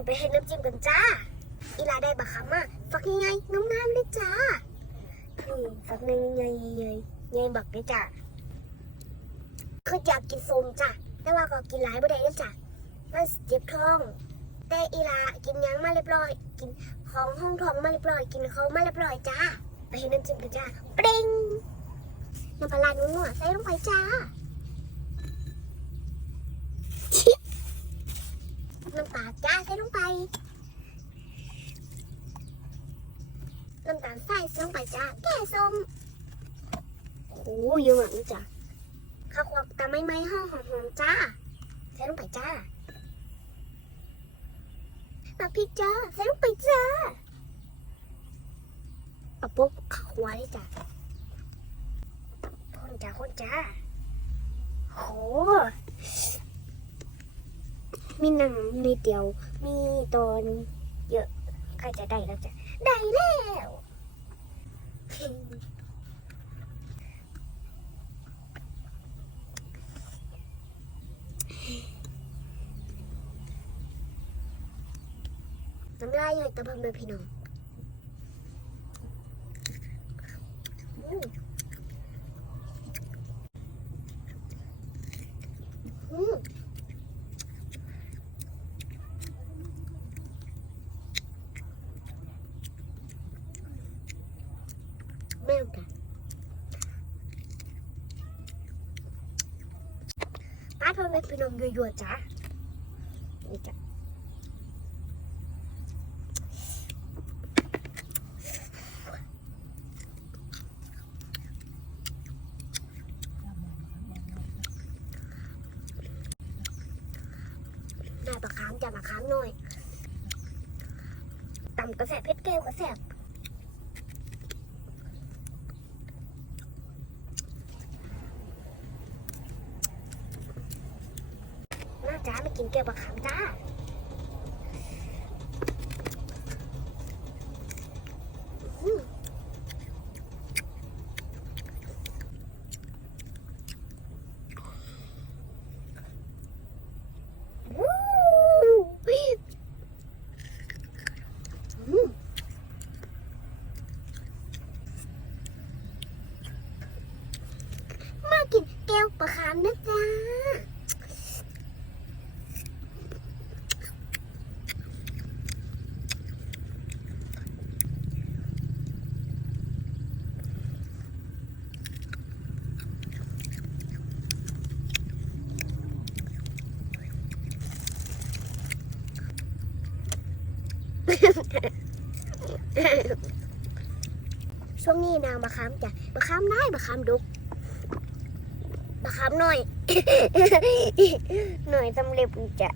ยวไปให้น้ำจิ้มกันจ้าอีลาได้บะคำมาฝักยังไงงามๆเลยจ้าฝักหนึ่งใหญ่บักเลยจ้าคืออยากกินส้มจ้าแต่ว่าก็กินหลายบ่ได้เลยจ้ามันเจ็บท้องแต่อีลากินยังมาเรียบร้อยกินของห้องท้องมาเรียบร้อยกินเขามาเรียบร้อยจ้าไปให้น้ำจิ้มกันจ้าปริงน้ำปลาหนัวใส่ลงไปจ้าน้ำตาลจ้าใส่ลงไปน้ำตาลใส่ลงไปจ้าแก่ส้มโอ้เยอะมากจ้าข้าวควักตาไม่หอมจ้าใส่ลงไปจ้ามาพริกจ้าใส่ลงไปจ้าเอาปุ๊บข้าวควักจ้าคนจ้าโหมีหนังนิดเดียวมีตอนเยอะใครจะได้แล้วจ้ะได้แล้วน้ำลายใหญ่ตะบังเลยพี่น้องแม่กันป้าทำให้พี่น้องยั่วๆจ้ะนี่จ้ะได้ปลาคามจ้ะปลาคามหน่อยตำกระแสเพชรแก้วกระแสจ้าไปกินแก้วปลาขามจ้ามากินแก้วปลาขามนะจ้าช่วงนี้นางมะขามจ้ะมะขามน้อยมะขามดุกมะขามหน่อย หน่อยสำเร็จจ้ะ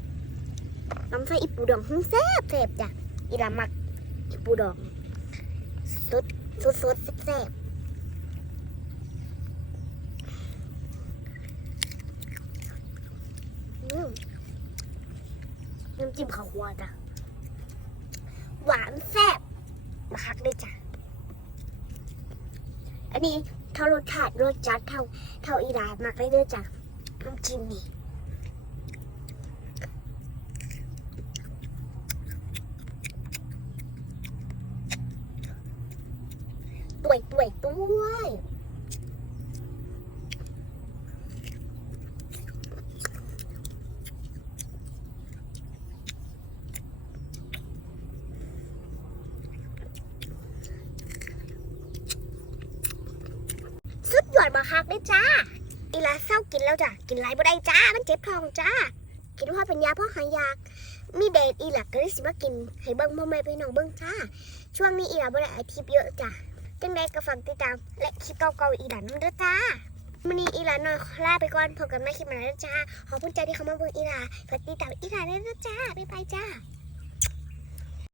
น้ำใส่อีปูดองแซ่บจ้ะอีลามักอีปูดองสดแซ่บน้ำจิ้มข้าวคั่วจ้ะหวานแซ่บมาคักเลยจ้ะอันนี้เท่ารสชาติรสจัดเท่าอีรามากเลยเด้อจ้ะน้ำจิ้มนี่ด้วยสุดยอดมาคักเลยจ้าอีลาเศร้ากินแล้วจ้ะกินไรบ่ได้จ้ามันเจ็บท้องจ้ากินว่าเป็นยาเพราะหายยากมีเดทอีหลักก็ได้สิมากินให้เบิ้งพ่อแม่พี่น้องเบิ้งจ้าช่วงนี้อีหลาบ่ได้อาทิตย์เยอะจ้ะจังใดก็ฝากติดตามและคลิปเก่าๆอีหลานนั่นเด้อจ้าวันนี้อีหลานนอนลาไปก่อนพบกันใหม่คลิปหน้าเด้อจ้าขอบคุณใจที่เข้ามาเบิ่งอีหลาฝากติดตามอีหลานด้วยนะจ้าบ๊ายบายจ้า